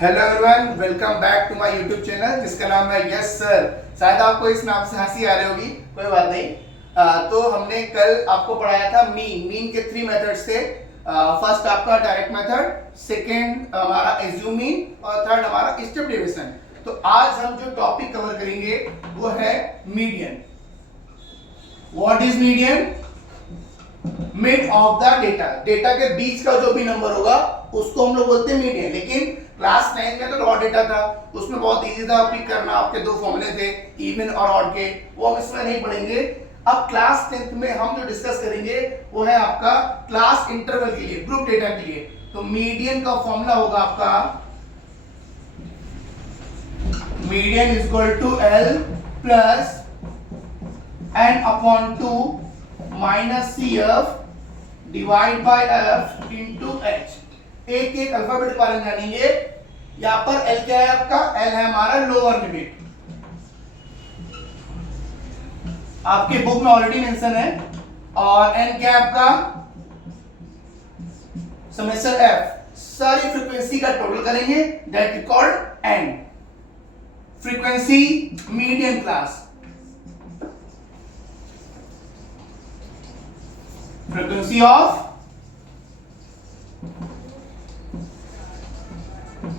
Hello everyone, welcome back to my YouTube channel जिसका नाम है यस सर। शायद आपको इस नाम से हंसी आ रही होगी, कोई बात नहीं। तो हमने कल आपको पढ़ाया था मीन के 3 मेथड्स थे। फर्स्ट आपका डायरेक्ट मेथड, सेकंड हमारा एज्यूम मीन और थर्ड हमारा स्टेप डेविएशन। तो आज हम जो टॉपिक कवर करेंगे वो है median. What is median? Mid of the data, data के बीच का जो भी नंबर होगा उसको हम लोग बोलते हैं मीडियन। लेकिन क्लास 9 में तो रॉ डेटा था, उसमें बहुत इजी था पिक करना। आपके दो फॉर्मूले थे, इवन और ऑड के, वो हम इसमें नहीं पढ़ेंगे। अब क्लास 10th में हम जो डिस्कस करेंगे वो है आपका क्लास इंटरवल के लिए, ग्रुप डेटा के लिए। तो मीडियन का फॉर्मूला होगा आपका median is equal to L plus N upon 2 minus C F divide by F into H. एक एक अल्फाबेट के बारे में जानेंगे। यहां पर एल क्या है आपका? एल है हमारा लोअर लिमिट, आपके बुक में ऑलरेडी मेंशन है। और एन क्या है आपका? Summation F. सारी फ्रीक्वेंसी का टोटल करेंगे, that is called an. Frequency median class, frequency of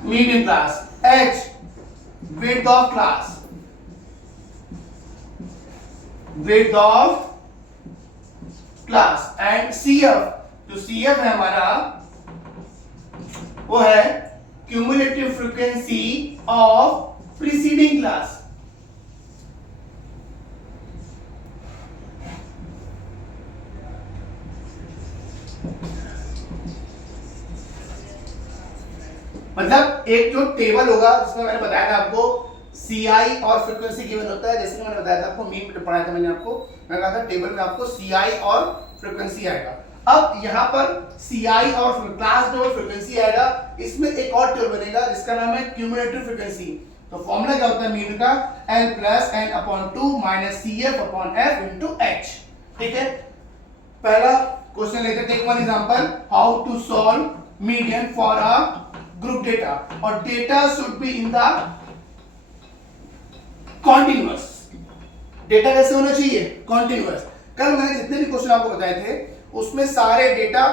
medium class, h width of class, width of class and cf, जो cf है हमारा वो है cumulative frequency of preceding class। मतलब एक जो टेबल होगा जिसमें मैंने बताया था आपको CI और फ्रीक्वेंसी गिवन होता है। जैसे कि मैंने बताया था आपको, मीन में पढ़ाया था मैंने आपको, मैं कहा था टेबल में आपको CI और फ्रीक्वेंसी आएगा। अब यहाँ पर CI और क्लास जो फ्रीक्वेंसी आएगा, इसमें एक और टेबल बनेगा जिसका नाम है क्यूमुलेटिव फ्रीक्वेंसी। तो फॉर्मूला क्या होता है मीन का? L plus N upon 2 minus CF upon F into H। ठीक है, पहला क्वेश्चन लेते हैं। Take one example, how to solve median for a group data. और data should be in the continuous. Data कैसे होना चाहिए? कॉन्टिन्यूअस। कल मैंने जितने भी क्वेश्चन आपको बताए थे उसमें सारे डेटा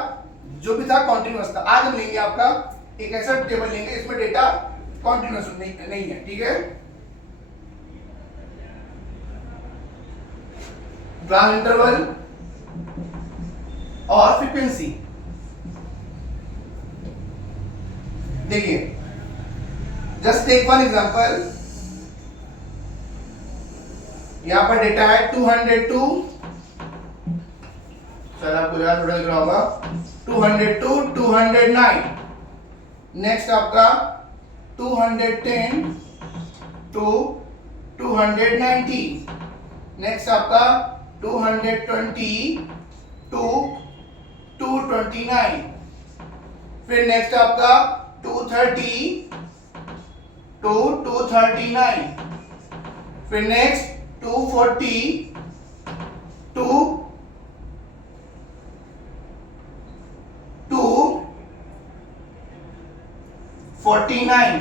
जो भी था कॉन्टिन्यूअस था। आज हम लेंगे आपका एक ऐसा टेबल लेंगे इसमें डेटा कॉन्टिन्यूअस नहीं है। ठीक है, क्लास इंटरवल और फ्रीक्वेंसी। देखिए, जस्ट टेक वन एग्जांपल। यहां पर डेटा है 202, सर आपको याद थोड़ा दिख रहा होगा, 202, 209। नेक्स्ट आपका 210 टू 219। नेक्स्ट आपका 220 टू 229। फिर नेक्स्ट आपका 230 टू 239। फिर नेक्स्ट 240 टू 249।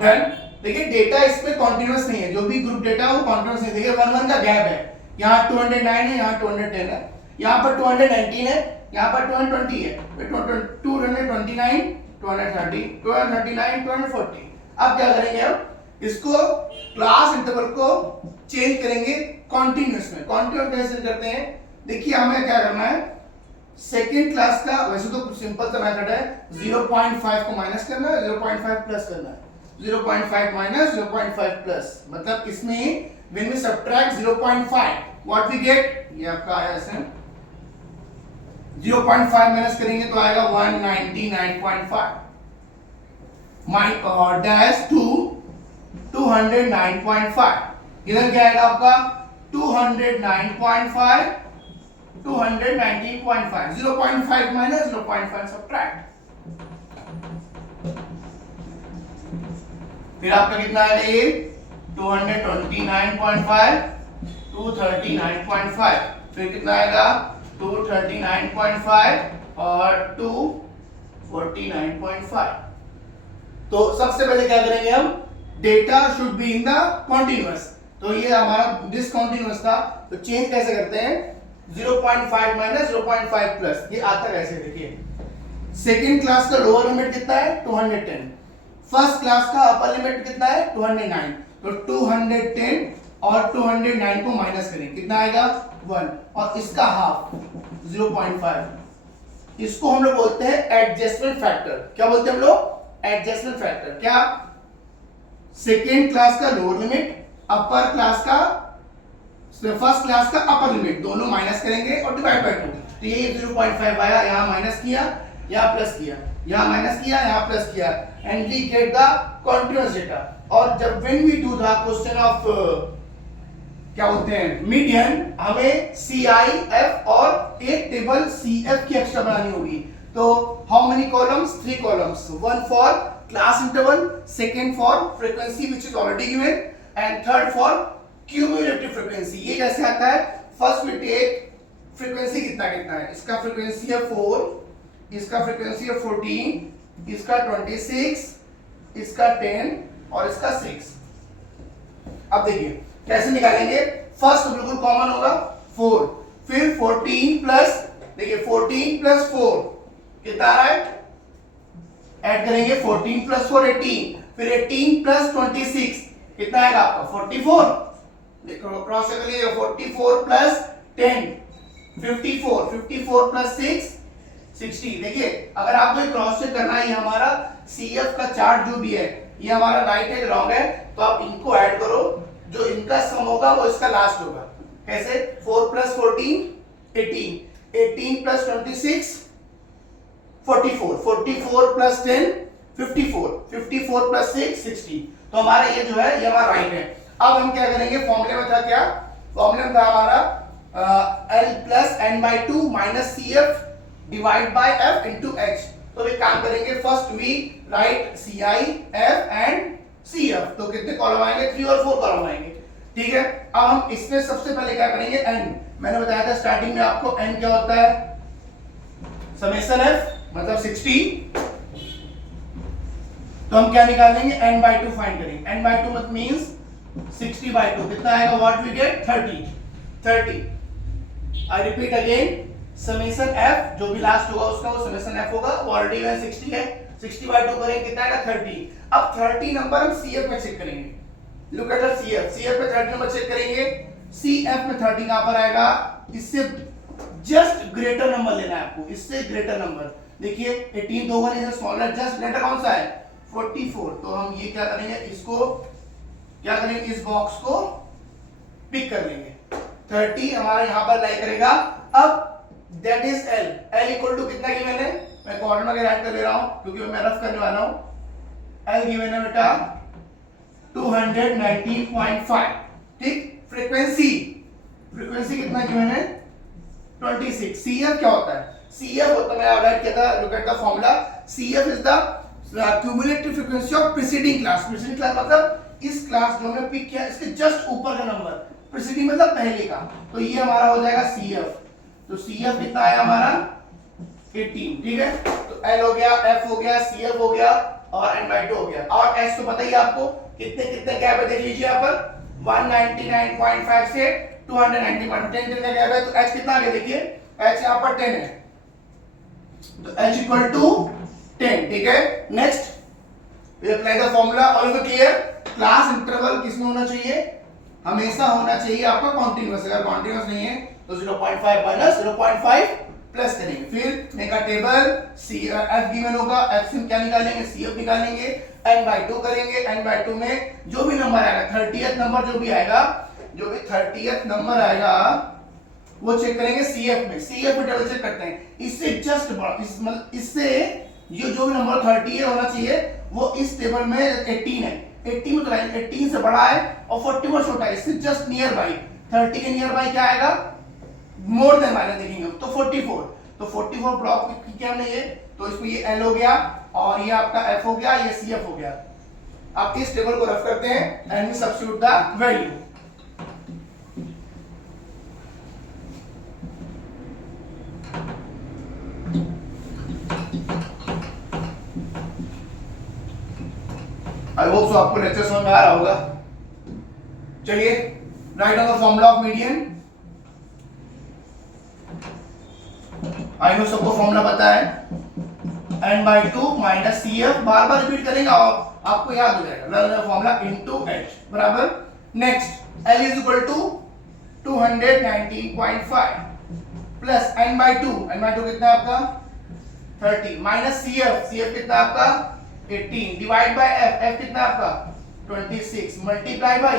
डन। देखिए डेटा इसमें कॉन्टिन्यूअस नहीं है, जो भी ग्रुप डेटा है वो कॉन्टिन्यूअस नहीं। देखिए 1 1 का गैप है, यहाँ 209 है, यहाँ 210 है, यहाँ पर 219 है, यहाँ पर 220 है, फिर 229, 230, 239, 240। अब क्या करेंगे? हम इसको क्लास इंटरवल को चेंज करेंगे कॉन्टिन्यूअस में। कॉन्टिन्यूअस कैसे करते हैं? देखिए हमें क्या करना है, सेकेंड क्लास का वैसे तो सिंपल सा मेथड है, 0.5 को माइनस करना है, 0.5 प्लस करना है। 0.5 माइनस 0.5 प्लस, मतलब इसमें when we subtract 0.5 what we get, ये आपका आया ऐसे 0.5 माइनस करेंगे तो आएगा 199.5 डैश टू 209.5। इधर क्या आएगा आपका 209.5, 219.5, 0.5 माइनस 0.5 सब्ट्रैक्ट। फिर आपका कितना आएगा? ये 229.5, 239.5। फिर कितना आएगा? 239.5 और 249.5। तो सबसे पहले क्या करेंगे हम, data should be in the continuous. तो ये हमारा डिसकंटिन्यूअस था, तो चेंज कैसे करते हैं, 0.5 माइनस 0.5 प्लस, ये आता कैसे देखिए। सेकेंड क्लास का लोअर लिमिट कितना है 210, फर्स्ट क्लास का अपर लिमिट कितना है 209, तो 210 और 209 को माइनस करें कितना आएगा 1, और इसका हाफ 0.5, इसको हम लोग बोलते हैं एडजस्टमेंट फैक्टर। क्या बोलते हैं हम लोग, एडजस्टमेंट फैक्टर। क्या, सेकेंड क्लास का लोअर लिमिट, अपर क्लास का, फर्स्ट क्लास का अपर लिमिट, दोनों माइनस करेंगे और डिवाइड बाय 2, तो ये 0.5 आया, यहां माइनस किया, यहां प्लस किया, यहां माइनस किया, यहां प्लस किया, and we get the continuous data. और जब when we do the question of क्या बोलते हैं मीडियन, हमें CIF और एक टेबल CF की एक्स्ट्रा बनानी होगी। तो how many columns, 3 columns, one for class interval, second for frequency which is already given, and third for cumulative frequency. ये कैसे आता है, फर्स्ट वी टेक फ्रीक्वेंसी कितना कितना है, इसका फ्रीक्वेंसी है 4, इसका फ्रीक्वेंसी है 14, इसका 26, इसका 10 और इसका 6। अब देखिए कैसे निकालेंगे, फर्स्ट बिल्कुल कॉमन होगा 4, फिर 14 प्लस, देखिए 14 प्लस 4 कितना आ रहा है, ऐड करेंगे 14 प्लस 4 18, फिर 18 प्लस 26 कितना आएगा आपका 44, देखो क्रॉस चेक करिए, 44 प्लस 10 54, 54 प्लस 6 60। देखिए अगर आपको क्रॉस चेक करना है, ये हमारा CF का चार्ट जो भी है ये हमारा राइट है रॉन्ग है, तो आप इनको ऐड करो, जो इनका सम होगा वो इसका लास्ट होगा। कैसे, 4 प्लस 14 18, 18 प्लस 26 44, 44 प्लस 10 54, 54 प्लस 6 60। तो हमारा ये जो है ये हमारा राइट है। अब हम क्या करेंगे, फॉर्मूले में था क्या, फॉर्मूले में था हमारा L plus n/2 minus CF divide by F into H। तो एक काम करेंगे, first we write CIF and CF, तो कितने कॉलम आएंगे, 3 और 4 कॉलम आएंगे, ठीक है। अब हम इसमें सबसे पहले क्या करेंगे, n, मैंने बताया था स्टार्टिंग में आपको n क्या होता है, समेशन f मतलब 60, तो हम क्या निकालेंगे n/2 फाइंड करेंगे, n/2 मतलब मींस 60/2 कितना आएगा, what we get 30। I repeat again, summation f जो भी लास्ट होगा उसका वो समेशन f होगा, वो ऑलरेडी 60 है, 60/2 करेंगे कितना आएगा 30। अब 30 नंबर हम CF में चेक करेंगे, लुक एट द CF में 30 नंबर चेक करेंगे, CF में 30 कहां पर आएगा, इससे जस्ट ग्रेटर नंबर लेना है आपको, इससे ग्रेटर नंबर। देखिए 18 तो होगा नहीं, स्मॉलर, जस्ट ग्रेटर कौन सा है 44, तो हम ये क्या करेंगे, इसको क्या करेंगे, इस बॉक्स को पिक कर लेंगे, 30 हमारा यहां पर लाई करेगा। अब that is L equal to कितना गिवन है, मैं कॉर्नर में ऐड कर ले रहा हूं क्योंकि मैं रफ करने वाला हूं। L गिवन है बेटा 219.5, ठीक। फ्रीक्वेंसी कितना गिवन है 26। CF क्या होता है, CF होता है, मैं राइट किया था, look at the formula, CF is the cumulative frequency of preceding class. Preceding class मतलब इस क्लास जो हमने पिक किया इसके जस्ट ऊपर का नंबर, प्रीसीडिंग मतलब पहले का, तो ये हमारा हो जाएगा CF। तो CF कितना आया हमारा 18, ठीक है। तो L हो गया, F हो गया, CF हो गया और n/2 हो गया, और H तो पता ही आपको कितने कितने गैप है, देख लीजिए यहाँ पर 199.5 से 290.10 कितने गैप है, तो H कितना आ गया, देखिए H यहाँ पर 10 है, तो H इक्वल टू 10, ठीक है। Next we apply the formula, all of clear. Class interval किसमें होना चाहिए, हमेशा होना चाहिए आपका कॉन्टिन्यूअस, अगर कॉन्टिन्यूअस नहीं है तो 0.5 माइनस 0.5 प्लस करेंगे, फिर मेगा टेबल F गिवन होगा, F से क्या निकालेंगे, CF निकालेंगे, n/2 करेंगे, n/2 में जो भी नंबर आएगा 30th नंबर जो भी आएगा, जो भी 30th नंबर आएगा वो चेक करेंगे CF में, CF में डबल चेक करते हैं, इससे जस्ट मतलब इससे ये जो भी नंबर 30 है होना चाहिए वो इस टेबल में 18 है, 18 में तो 18 से बड़ा है और 41 छोटा है, इससे जस्ट नियर बाई, 30 के नियर बाई क्या आएगा, मोर देन वाले देखेंगे तो 44, तो 44 ब्लॉक क्या हमने ये, तो इसमें ये L हो गया और ये आपका F हो गया, ये CF हो गया। आप इस टेबल को रफ करते हैं and we substitute the value. I hope so आपको लेक्चर समझ में आ रहा होगा। चलिए write down the formula of median. I know सबको फॉर्मूला पता है, n/2 माइनस CF, बार बार रिपीट करेंगे और आपको याद हो जाएगा। फॉर्मूला इनटू h बराबर next L is equal to 219.5 plus n/2 कितना है आपका 30 माइनस CF कितना है आपका 18 डिवाइड बाय f कितना है आपका 26 मल्टीप्लाई बाय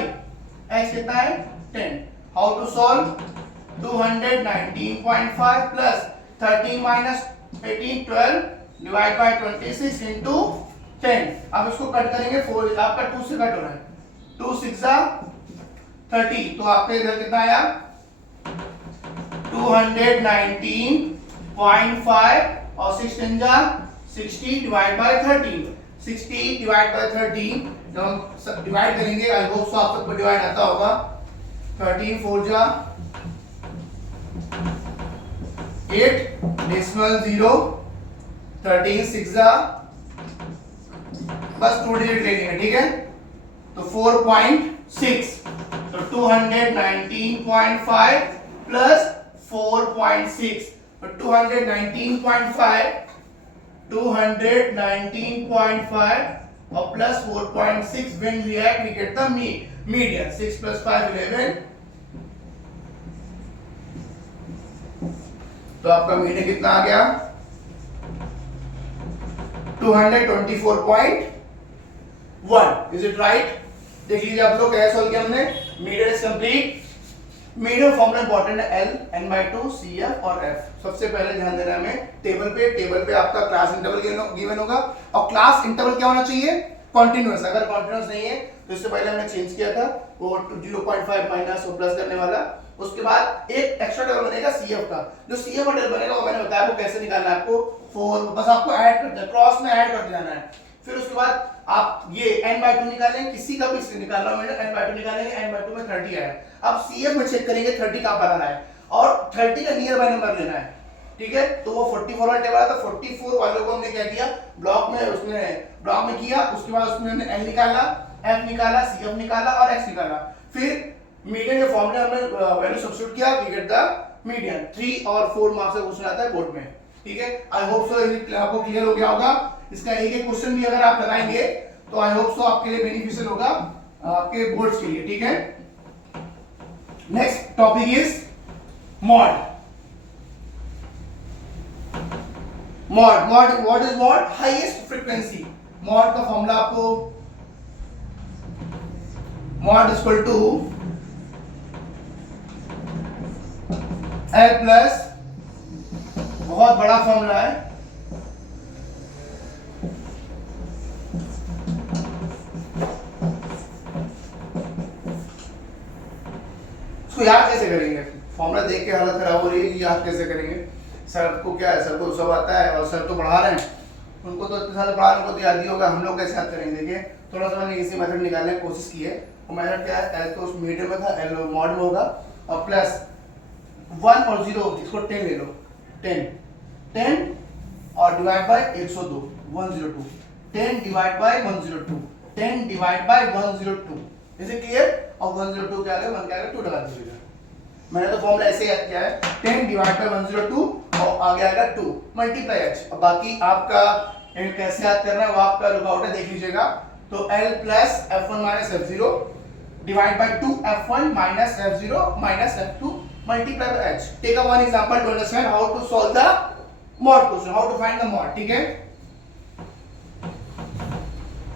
x कितना है 10। How to solve 219.5 plus 13 minus 18 12 divide by 26 into 10। अब इसको कट करेंगे 4 आपका 2 से कट हो रहा है 2 6 30 तो आपके इधर कितना आया 219.5 और 6 10 जा 60 डिवाइड बाय 13 60 डिवाइड बाय 13 जब हम सब डिवाइड करेंगे आई होप सो आप सबको डिवाइड आता होगा 13 4 जा 8 डेसिमल 0 13 6 जा बस 2 डिजिट लेनी है ठीक है तो 4.6 तो 219.5 प्लस 4.6 तो 219.5 और plus 4.6 when we add we get the median 6 plus 5 11 तो आपका मीडियन कितना आ गया 224.1 इज इट राइट। देख लीजिए आप लोग कैसे सॉल्व किया हमने। Median is complete. Median formula important है L n/2 CF और F। सबसे पहले ध्यान देना है हमें टेबल पे आपका क्लास इंटरवल गिवन होगा और क्लास इंटरवल क्या होना चाहिए कंटीन्यूअस। अगर कंटीन्यूअस नहीं है तो इससे पहले हमने चेंज किया था वो 0.5 माइनस और प्लस करने वाला। उसके बाद एक एक्स्ट्रा टेबल बनेगा CF का। जो CF का टेबल बनेगा वो मैंने बताया वो कैसे निकालना है आपको 4 बस आपको ऐड करना है क्रॉस में ऐड करते जाना है। फिर उसके बाद आप ये n/2 निकालेंगे किसी का भी इससे निकालना है n/2 निकालेंगे n/2 में 30 आया। अब CF में चेक करेंगे 30 कहां पर आ रहा है और 30 का नियर बाय नंबर लेना है ठीक है। तो वो 44 वाला टेबल था 44 वालों को हमने क्या किया ब्लॉक में किया। उसके बाद उसमें हमने L निकाला F निकाला CF निकाला और X निकाला। फिर मीडियन के फॉर्मूले हमने वैल्यू सब्स्टिट्यूट किया वी गेट द मीडियन। 3 और 4 मार्क्स का क्वेश्चन आता है बोर्ड में ठीक है। आई होप सो आपको क्लियर हो गया होगा। इसका एक एक क्वेश्चन भी अगर आप लगाएंगे तो आई होप सो आपके लिए बेनिफिशियल होगा आपके बोर्ड्स के लिए ठीक है। Next topic is mode. What is mode highest frequency. Mode का फॉर्मूला आपको mode equal to L plus बहुत बड़ा फॉर्मूला है इसको याद कैसे करेंगे। फॉर्मूला देख के हालत खराब हो रही है याद कैसे करेंगे। सर को क्या है सर को सब आता है और सर तो पढ़ा रहे हैं उनको तो इतने साल पढ़ाने को तो याद ही होगा। हम लोग कैसे याद करेंगे देखिए थोड़ा सा मैंने इसी मेथड निकालने की कोशिश की है। वो मेथड क्या है L तो उस मीडियम में था L मॉड में होगा और प्लस 1 और 0 इसको 10 ले लो 10 और divide by 102 102 10 divide by 102 10 divide by 102 is it clear. और 102 क्या आ गया 1 क्या आ गया 2 लगा दीजिएगा। मैंने तो फॉर्मूला ऐसे याद किया है 10 डिवाइड बाय 102 और आगे आएगा 2 मल्टीप्लाई h। अब बाकी आपका कैसे याद करना है वो आपका लुकआउट है देख लीजिएगा। तो L plus F1 minus F0 divide by 2 F1 minus F0 minus F2 multiply by h. Take a one example to understand how to solve the mod question, how to find the mod ठीक है।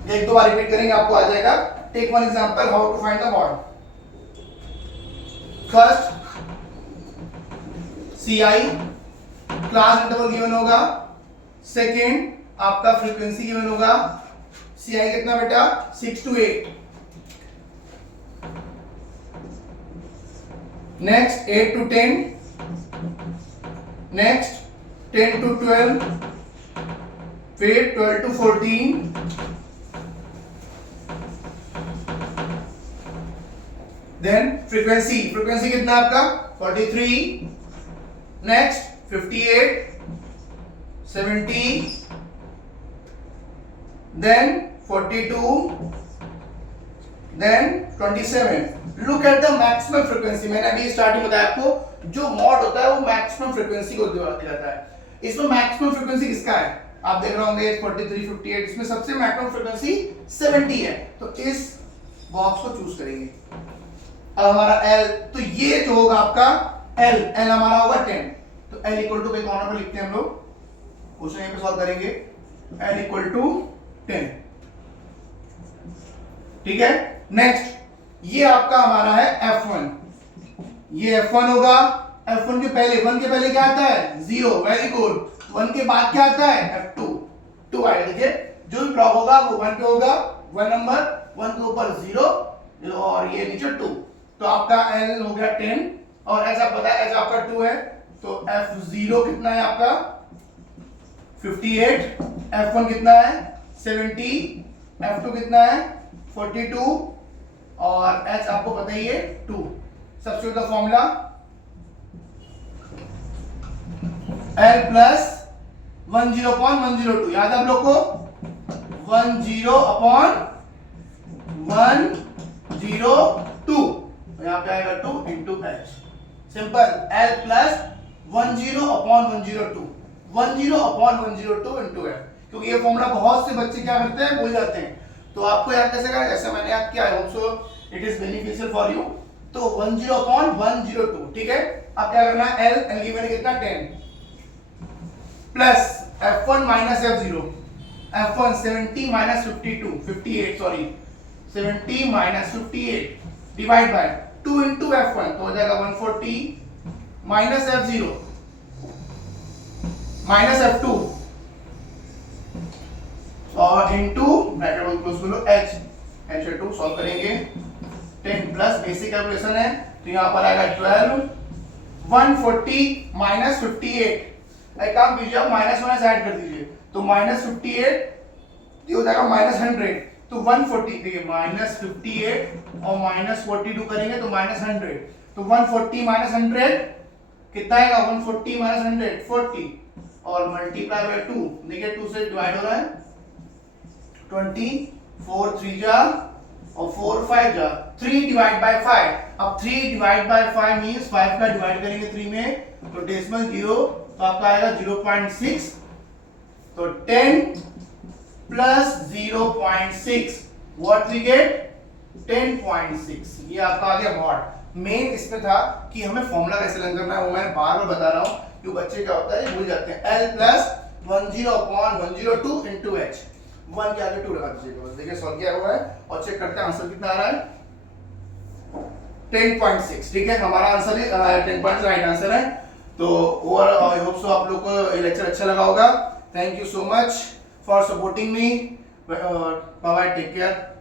एक दो बार repeat करेंगे आपको आ जाएगा। Take one example how to find the mod. First CI class interval given होगा। Second आपका frequency given होगा। CI कितना बेटा 6 to 8 next 8 to 10 next 10 to 12 फिर 12 to 14 then frequency कितना आपका 43 next 58 70 then 42, then 27. Look at the maximum frequency. मैंने अभी स्टार्टिंग बताया आपको, जो मॉड होता है वो मैक्सिमम फ्रीक्वेंसी को दिखाता है। इसमें मैक्सिमम फ्रीक्वेंसी किसका है? आप देख रहे होंगे 43, 58, इसमें सबसे मैक्सिमम फ्रीक्वेंसी 70 है। तो इस बॉक्स को चूज करेंगे। अब हमारा L, तो ये जो होगा आपका L हमारा होगा 10। तो L इक्वल टू कॉर्नर पर लिखते हैं हम लोग, क्वेश्चन यहां पे सॉल्व करेंगे। L इक्वल टू 10, ठीक है। नेक्स्ट, ये आपका हमारा है F1। ये F1 होगा। F1 के पहले, 1 के पहले क्या आता है? 0, वेरी गुड। 1 के बाद क्या आता है? F2, 2 आएगा। देखिए जो भी ब्लॉक होगा वो 1 पे होगा, 1 नंबर, 1 के ऊपर 0 और ये नीचे 2। तो आपका L हो गया 10 और ऐसा पता है ऐसा आपका 2 है। तो F0 कितना है आपका? 58, F1 कितना है? 70, F2 कितना है? 42 और H आपको पता ही है 2। Substitute the formula, L plus 10/102, याद है आप लोग को? 10/102, यहां पे आएगा 2 into H। Simple, L plus 10/102, 10/102 into H। क्योंकि ये फॉर्मूला बहुत से बच्चे क्या करते हैं, भूल जाते हैं। तो आपको याद कैसे करना, जैसे मैंने याद किया, आई hope so it is beneficial for you. तो 10/102, ठीक है। अब क्या करना है? L गिवन है कितना? 10 plus F1 minus F0, F1 70 minus 58 sorry 70 minus 58 divide by 2 into F1, तो हो जाएगा 140 माइनस F0 माइनस F2 और इंटू ब्रैकेट क्लोज करो H2 सॉल्व करेंगे। 10 प्लस बेसिक कैलकुलेशन है, तो यहां पर आएगा 12, 140 माइनस 58। एक काम कीजिए, आप माइनस माइनस ऐड कर दीजिए, तो माइनस 58 ये हो जाएगा माइनस 100। तो 140, देखिए माइनस 58 और माइनस 42 करेंगे तो माइनस 100। तो 140 माइनस 100 कितना आएगा? 140 माइनस 100 40 और मल्टीप्लाई बाय 2। देखिए 2 से डिवाइड हो रहा है, 20, 4 3 जा और 4 5 जा, 3 डिवाइड बाय 5। अब 3 डिवाइड बाय 5 मींस 5 का डिवाइड करेंगे 3 में, तो डेसिमल 0, तो आपका आएगा 0.6। तो 10 प्लस 0.6 व्हाट वी गेट? 10.6। ये आपका आ गया मॉड। मेन इसमें था कि हमें फॉर्मूला कैसे लर्न करना है, वो मैं बार बार बता रहा हूं, क्योंकि बच्चे क्या होता है भूल जाते हैं। L प्लस 10/102 इंटू H, 1 के आगे 2 लगा दीजिएगा बस। देखिए सॉल्व किया हुआ है और चेक करते हैं आंसर कितना आ रहा है। 10.6, ठीक है। हमारा आंसर 10 राइट आंसर है। तो ओवर आई होप सो आप लोग को ये लेक्चर अच्छा लगा होगा। Thank you so much for supporting me. Bye bye, take care.